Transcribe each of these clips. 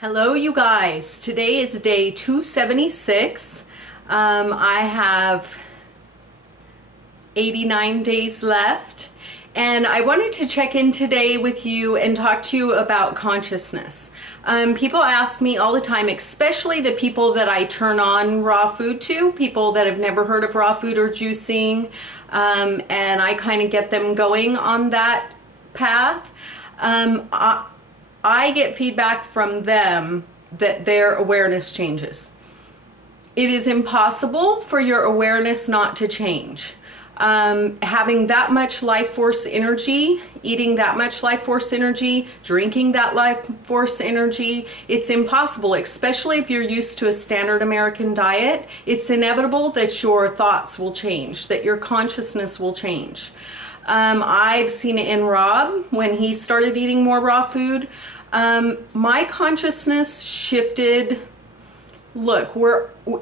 Hello you guys, today is day 276. I have 89 days left and I wanted to check in today with you and talk to you about consciousness. People ask me all the time, especially the people that I turn on raw food to, people that have never heard of raw food or juicing, and I kind of get them going on that path. I get feedback from them that their awareness changes. It is impossible for your awareness not to change. Having that much life force energy, eating that much life force energy, drinking that life force energy, it's impossible, especially if you're used to a standard American diet. It's inevitable that your thoughts will change, that your consciousness will change. I've seen it in Rob when he started eating more raw food. My consciousness shifted. Look,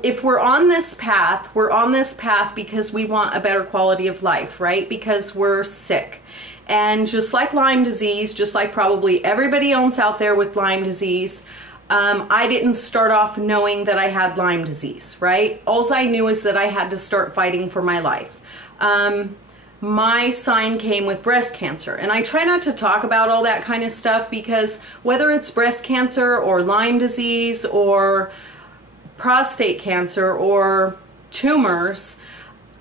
if we're on this path, we're on this path because we want a better quality of life, right? Because we're sick. And just like Lyme disease, just like probably everybody else out there with Lyme disease, I didn't start off knowing that I had Lyme disease, right? All I knew is that I had to start fighting for my life. My sign came with breast cancer, and I try not to talk about all that kind of stuff because whether it's breast cancer or Lyme disease or prostate cancer or tumors,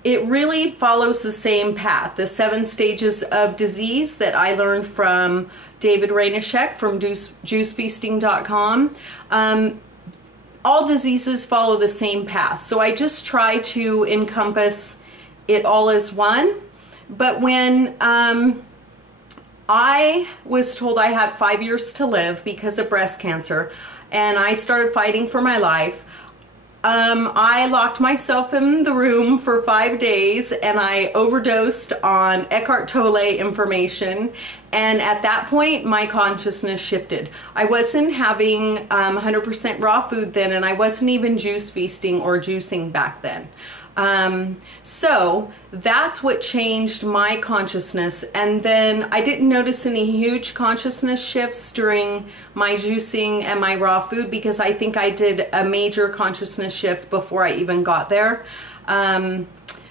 it really follows the same path, the 7 stages of disease that I learned from David Rainishek from juicefeasting.com. All diseases follow the same path, so I just try to encompass it all as one. But when I was told I had 5 years to live because of breast cancer and I started fighting for my life, I locked myself in the room for 5 days and I overdosed on Eckhart Tolle information, and at that point my consciousness shifted. I wasn't having 100% raw food then, and I wasn't even juice feasting or juicing back then. So that's what changed my consciousness, and then I didn't notice any huge consciousness shifts during my juicing and my raw food because I think I did a major consciousness shift before I even got there.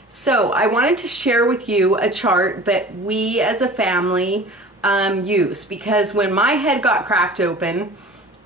So I wanted to share with you a chart that we as a family use, because when my head got cracked open,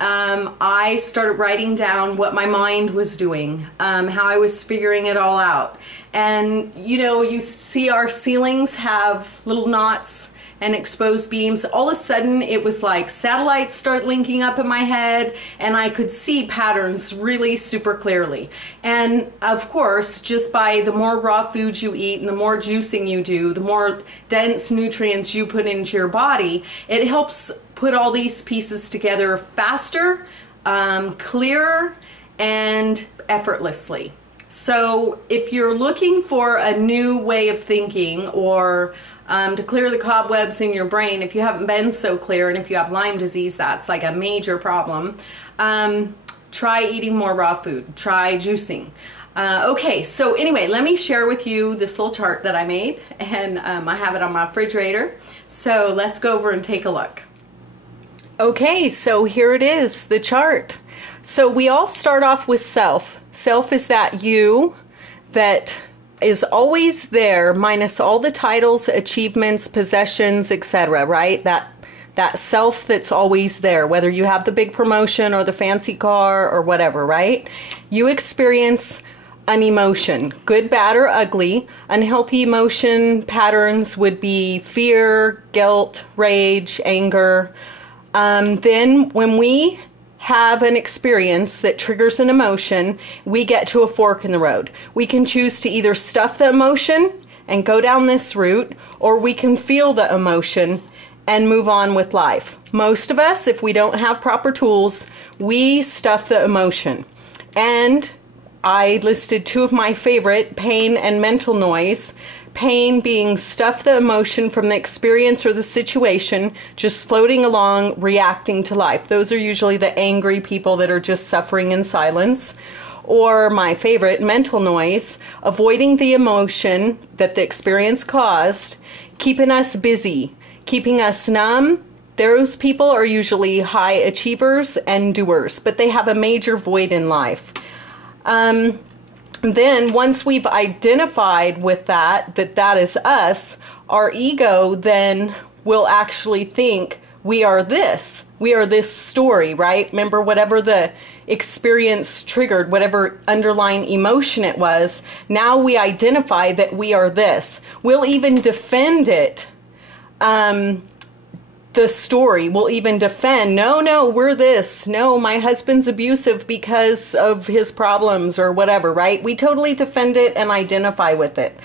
I started writing down what my mind was doing, how I was figuring it all out. And you know, you see our ceilings have little knots and exposed beams. All of a sudden it was like satellites start linking up in my head and I could see patterns really super clearly. And of course, just by the more raw foods you eat and the more juicing you do, the more dense nutrients you put into your body, it helps put all these pieces together faster, clearer, and effortlessly. So if you're looking for a new way of thinking, or to clear the cobwebs in your brain, if you haven't been so clear, and if you have Lyme disease, that's like a major problem, try eating more raw food, try juicing. Okay, so anyway, let me share with you this little chart that I made, and I have it on my refrigerator. So let's go over and take a look. Okay, so here it is, the chart. So we all start off with self. Self is that you that is always there, minus all the titles, achievements, possessions, etc., right? That self that's always there, whether you have the big promotion or the fancy car or whatever, right? You experience an emotion, good, bad, or ugly. Unhealthy emotion patterns would be fear, guilt, rage, anger. Then when we have an experience that triggers an emotion, we get to a fork in the road. We can choose to either stuff the emotion and go down this route, or we can feel the emotion and move on with life. Most of us, if we don't have proper tools, we stuff the emotion. And I listed 2 of my favorite, pain and mental noise. Pain being stuff the emotion from the experience or the situation, just floating along, reacting to life. Those are usually the angry people that are just suffering in silence. Or my favorite, mental noise, avoiding the emotion that the experience caused, keeping us busy, keeping us numb, Those people are usually high achievers and doers, but they have a major void in life. Then once we've identified with that is us, our ego then will actually think we are this story, right? Remember, whatever the experience triggered, whatever underlying emotion it was, now we identify that we are this. We'll even defend it. The story will even defend, no, we're this. No, my husband's abusive because of his problems or whatever, right? We totally defend it and identify with it.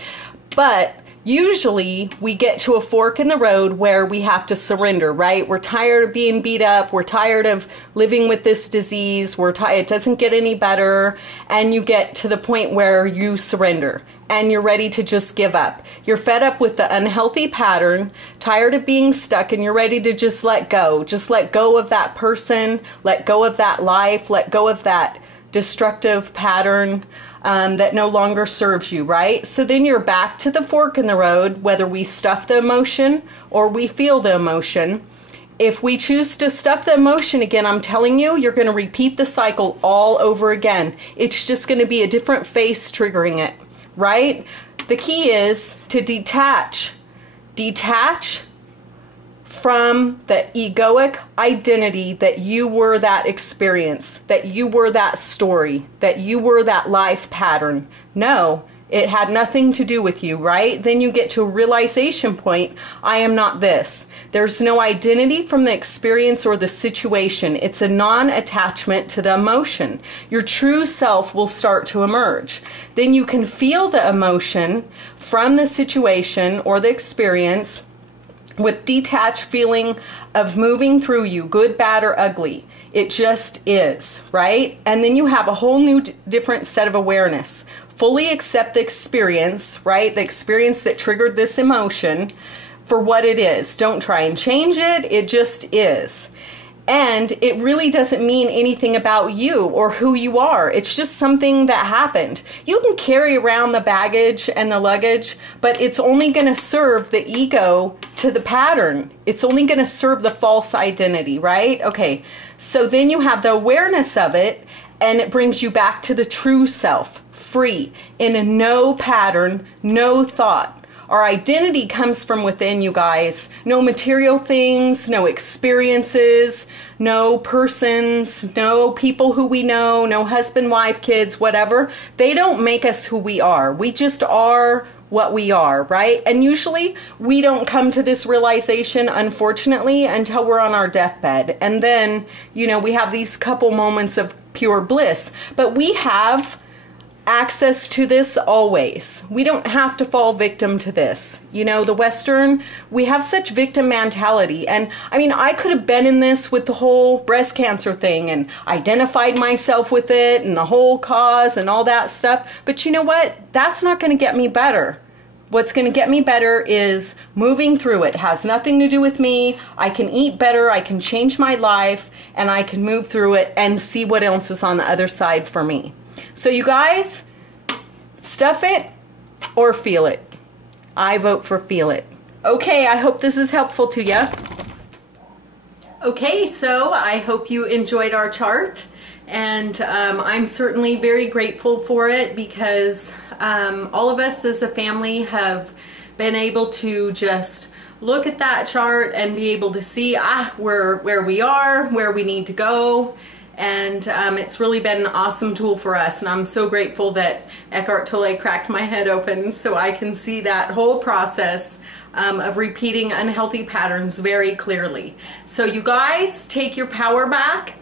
But usually we get to a fork in the road where we have to surrender, right? We're tired of being beat up. We're tired of living with this disease. It doesn't get any better. And you get to the point where you surrender and you're ready to just give up. You're fed up with the unhealthy pattern, tired of being stuck, and you're ready to just let go. Just let go of that person, let go of that life, let go of that destructive pattern that no longer serves you, right? So then you're back to the fork in the road, whether we stuff the emotion or we feel the emotion. If we choose to stuff the emotion again, I'm telling you, you're going to repeat the cycle all over again. It's just going to be a different face triggering it, right? The key is to detach from the egoic identity that you were that experience, that you were that story, that you were that life pattern. No, it had nothing to do with you, right? Then you get to a realization point, I am not this. There's no identity from the experience or the situation. It's a non-attachment to the emotion. Your true self will start to emerge. Then you can feel the emotion from the situation or the experience with detached feeling of moving through you, good, bad, or ugly. It just is, right? And then you have a whole new different set of awareness. Fully accept the experience, right? The experience that triggered this emotion for what it is. Don't try and change it. It just is. And it really doesn't mean anything about you or who you are. It's just something that happened. You can carry around the baggage and the luggage, but it's only going to serve the ego to the pattern. It's only going to serve the false identity, right? Okay, so then you have the awareness of it, and it brings you back to the true self, free, in a no pattern, no thought. Our identity comes from within, you guys. No material things, no experiences, no persons, no people who we know, no husband, wife, kids, whatever. They don't make us who we are. We just are what we are, right? And usually we don't come to this realization, unfortunately, until we're on our deathbed. And then, you know, we have these couple moments of pure bliss. But we have access to this always. We don't have to fall victim to this. You know, the Western, we have such victim mentality. And I mean, I could have been in this with the whole breast cancer thing and identified myself with it and the whole cause and all that stuff. But you know what? That's not going to get me better. What's going to get me better is moving through it. It has nothing to do with me. I can eat better. I can change my life, and I can move through it and see what else is on the other side for me. So you guys, stuff it or feel it. I vote for feel it. Okay, I hope this is helpful to you. Okay, so I hope you enjoyed our chart, and I'm certainly very grateful for it because all of us as a family have been able to just look at that chart and be able to see where we are, where we need to go. And it's really been an awesome tool for us, and I'm so grateful that Eckhart Tolle cracked my head open so I can see that whole process of repeating unhealthy patterns very clearly. So you guys, take your power back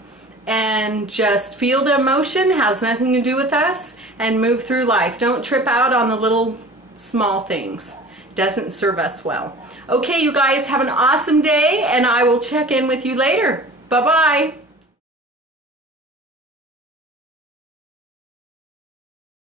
and just feel the emotion, has nothing to do with us, and move through life. Don't trip out on the little small things. Doesn't serve us well. Okay, you guys, have an awesome day, and I will check in with you later. Bye-bye.